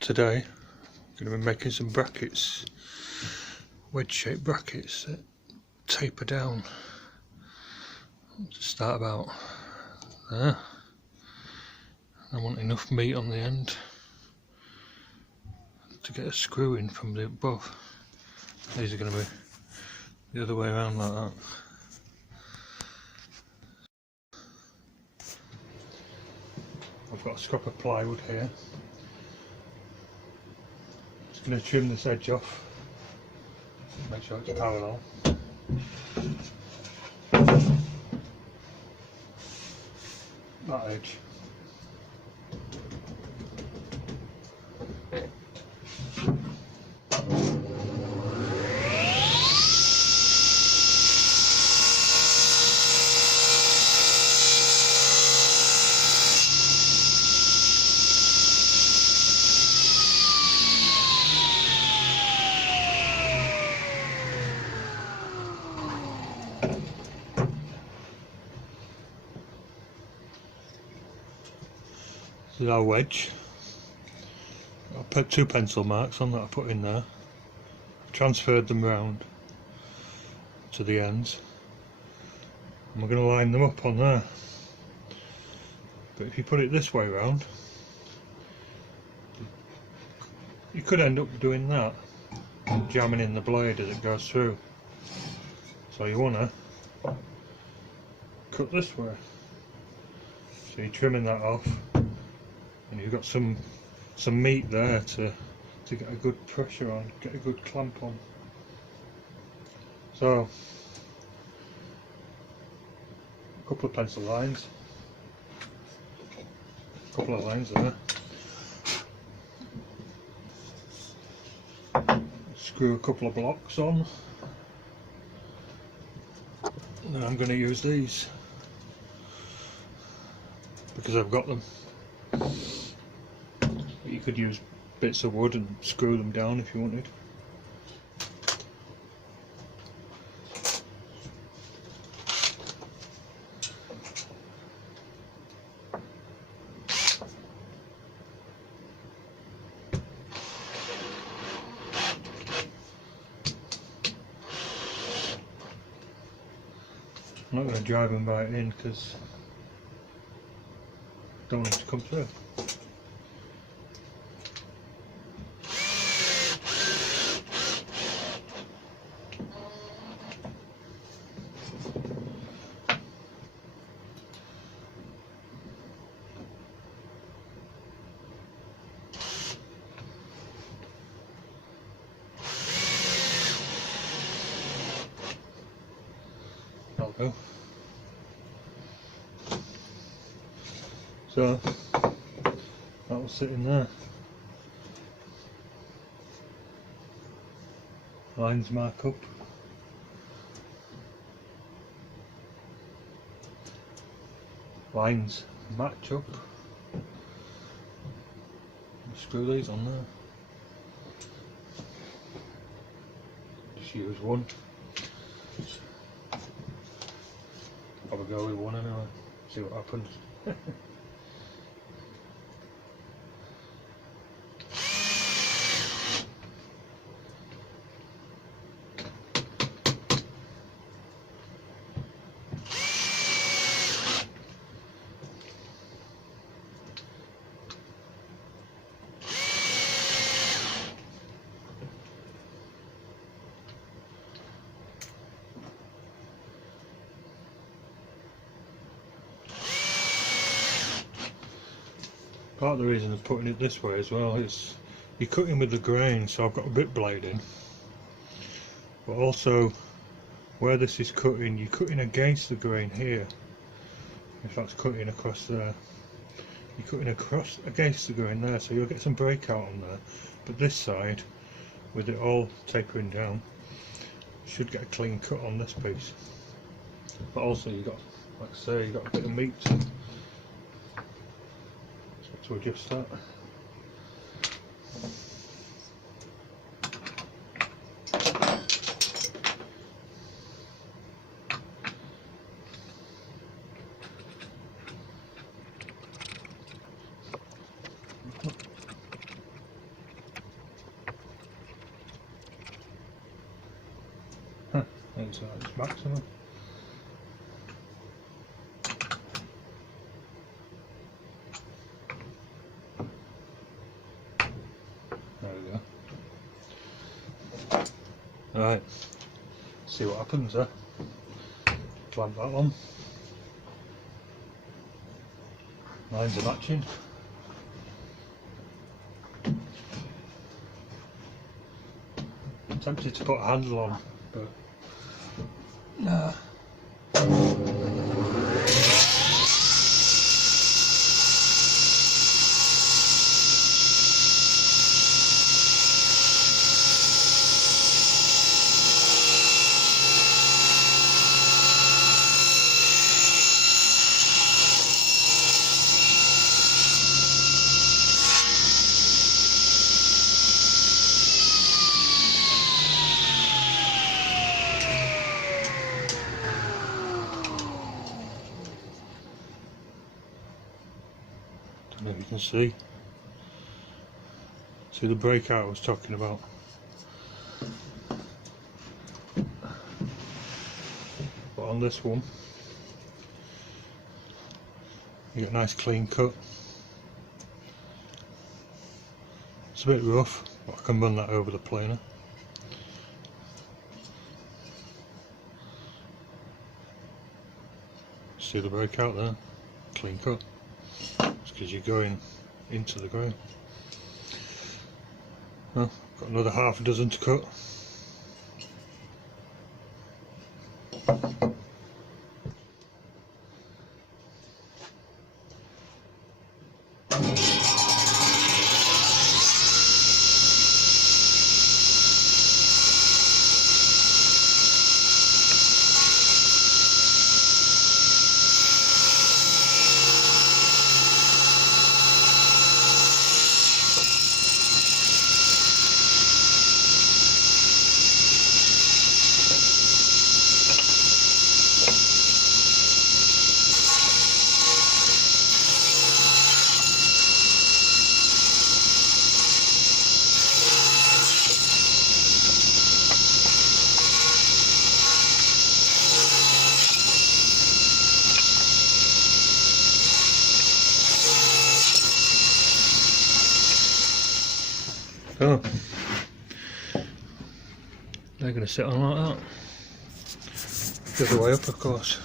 Today I'm going to be making some brackets, wedge shaped brackets that taper down to start about there. I want enough meat on the end to get a screw in from the above. These are going to be the other way around like that. I've got a scrap of plywood here. Just going to trim this edge off, make sure it's parallel. That edge. This is our wedge. I put 2 pencil marks on that I put in there. Transferred them round to the ends. And we're going to line them up on there. But if you put it this way round, you could end up doing that and jamming in the blade as it goes through. So you want to cut this way. So you're trimming that off. And you've got some meat there to get a good pressure on, get a good clamp on. So a couple of pencil lines, a couple of lines there. Screw a couple of blocks on. And then I'm going to use these because I've got them. You could use bits of wood and screw them down if you wanted. I'm not going to drive them right in because I don't want them to come through. That'll go. So that will sit in there. Lines mark up. Lines match up. Screw these on there. Just use one. Probably go with one anyway. See what happens. Part of the reason of putting it this way as well is you're cutting with the grain, so I've got a bit blade in, but also where this is cutting, you're cutting against the grain here. If that's cutting across there, you're cutting across against the grain there, so you'll get some breakout on there. But this side, with it all tapering down, you should get a clean cut on this piece. But also you got, like I say, you got a bit of meat to adjust that. it's at its maximum. There we go. Right, see what happens there. Clamp that on. Lines are matching. I'm tempted to put a handle on, but nah. Don't know if you can see the breakout I was talking about. But on this one you get a nice clean cut. It's a bit rough, but I can run that over the planer. See the breakout there? Clean cut. It's because you're going into the grain. Well, got another half a dozen to cut. Oh, they're going to sit on like that. The other way up, of course.